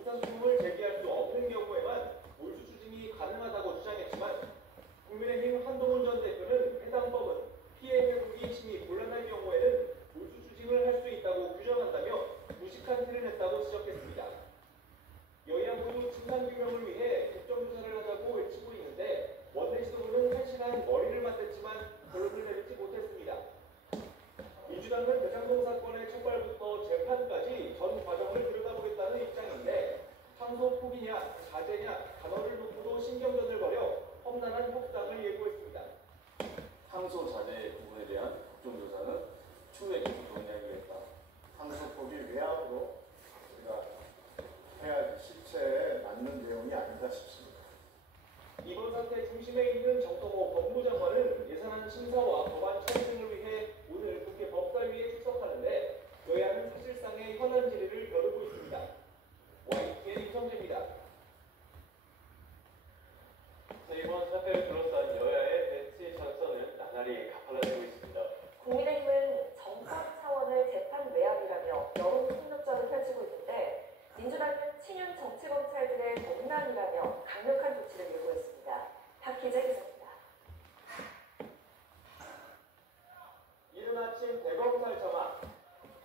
유상증을 제기할 수 없는 경우에만 몰수 추징이 가능하다고 주장했지만 국민의힘 한동훈 전 대표는 해당 법은 피해 회복이 심히 곤란할 경우에는 몰수 추징을 할 수 있다고 규정한다며 무식한 틀을 냈다고 지적했습니다. 여야 모두 진상규명을 위해 국정조사를 하자고 외치고 있는데 원내 지도부는 1시간 머리를 맞댔지만 결론을 내리지 못했습니다. 민주당은 대장동 사건의 촉발부터 재판까지 전 과정을 들여다보겠다는 입장인데 항소 포기냐 자제냐 단어를 놓고도 신경전을 벌여 험난한 협상을 예고했습니다. 항소 자제 부분에 대한 국정조사는 추후에 계속 논의하기로 했다. 항소 포기 외압으로 우리가 해야 할 실체에 맞는 내용이 아닌가 싶습니다. 이번 사태 중심에 있는 정성호 법무장관은 예산안 심사와 법안 처리를 위해 오늘 국회 법사위에 출석하는데 여야는 사실상의 현안 질의를 겨루고 있습니다. YTN 이성재입니다. 이번 사태를 둘러싼 여야의 대치 전선은 나날이 가팔라지고 있습니다. 국민의힘은 정권 차원의 재판 외압이라며 여론 폭력전을 펼치고 있는데 민주당은 친윤 정치검찰들의 논란이라며 강력한 조치를 예고했습니다. 박희재 기자입니다. 이른 아침 대검찰청하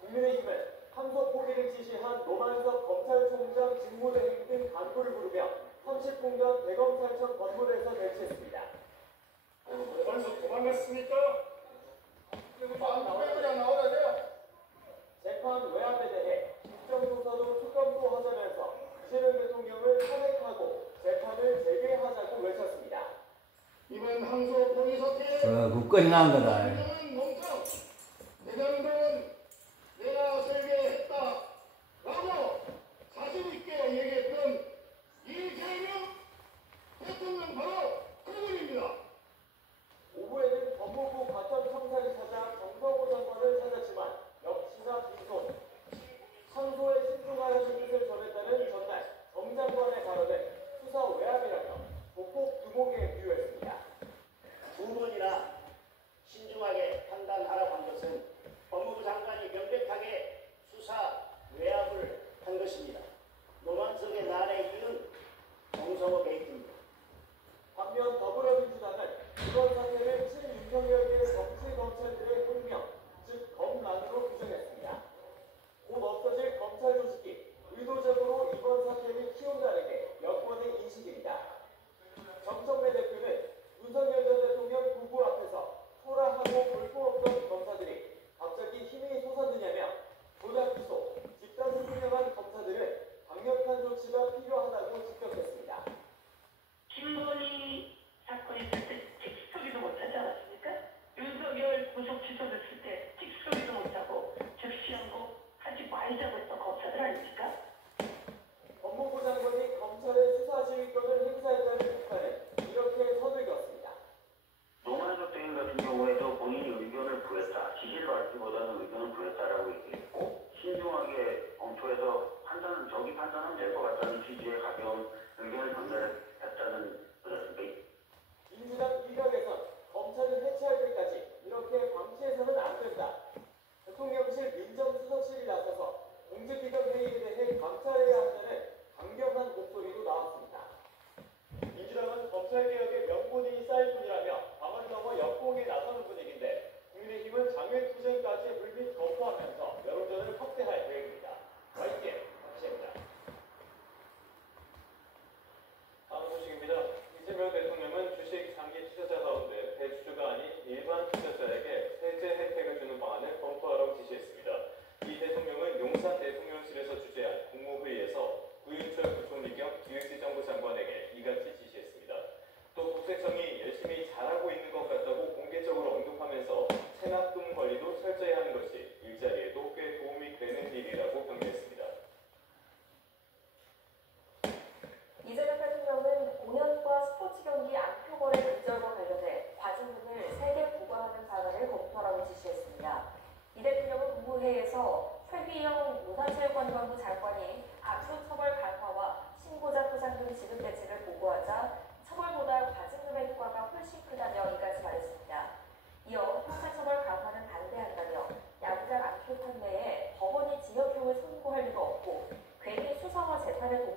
국민의힘은 항소 포기를 지시한 노만석 검찰총장 직무대행 등 간부를 부르며 30분간 대검찰청 건물에서 대치했습니다. 벌써 도망갔습니까? 마음대로 그냥 나오라 돼요. 재판 외압에 대해 국정조사도 특검도 하자면서 이재명 대통령을 탄핵하고 재판을 재개하자고 외쳤습니다. 이번 항소 포기 사태 그 끝난 거다. 멍청 대장동은 내가 설계했다라고 자신 있게 얘기했던 이재명 대통령 바로 그분입니다. 오후에는 법무부 과천청사를 찾아 정성호 장관을 찾았지만 역시나 빈손. 항소에 신중하려는 뜻을 전했다는 전날 정 장관의 발언은 수사 외압이라며 보폭 두목에 비유했습니다. 두 번이나 신중하게 판단하라고 한 것은 법무부 장관이 명백하게 수사 외압을 한 것입니다. 노만석의 난에 이은 정성호 게이트입니다. 반면 더불어민주당은 이번 사태를 친윤석열계 정치검찰들의 혼명, 즉 검란으로 규정했습니다. 곧 없어질 검찰 조직이 의도적으로 이번 사태를 키운다는 게 여권의 인식입니다. 정청래 대표는 윤석열 전 대통령 부부 앞에서 초라하고 볼품없던 검사들이 갑자기 힘이 솟았느냐며 조작 기소, 집단을 운영한 검사들은 강력한 조치가 필요하다고 직격했습니다. 김건희 사건이 있을 때 찍소리도 못하지 않았습니까? 윤석열 구속 취소됐을 때 찍소리도 못하고 즉시항고 하지 말자고 했던 검사들 아닙니까? 법무부 장관이 검찰의 수사지휘권을 행사했다는 비판은 이렇게 서둘렀습니다. 노만석 대행 같은 경우에도 본인이 의견을 구했다. 지시를 받기보다는 의견을 구했다라고 얘기했고 신중하게 검토해서 정기 판단하면 될 것 같다는 취지의 가벼운 의견을 전달했다는 거였습니다. 민주당 일각에선 검찰을 해체할 때까지 이렇게 방치해서는 안 된다. 대통령실 민정수석실이 나서서 공직기관 회의에 대해 감찰해야 한다는 강경한 목소리도 나왔습니다. 민주당은 검찰개혁의 명분이 쌓일 뿐이라며 방언 넘어 역공에 나서는 분위기인데 국민의힘은 장외투쟁까지 물밑 거부하면서 여론전을 확대할 계획입니다. YTN 박시입니다. 다음은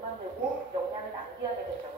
일관되고 역량을 낭비하게 된다고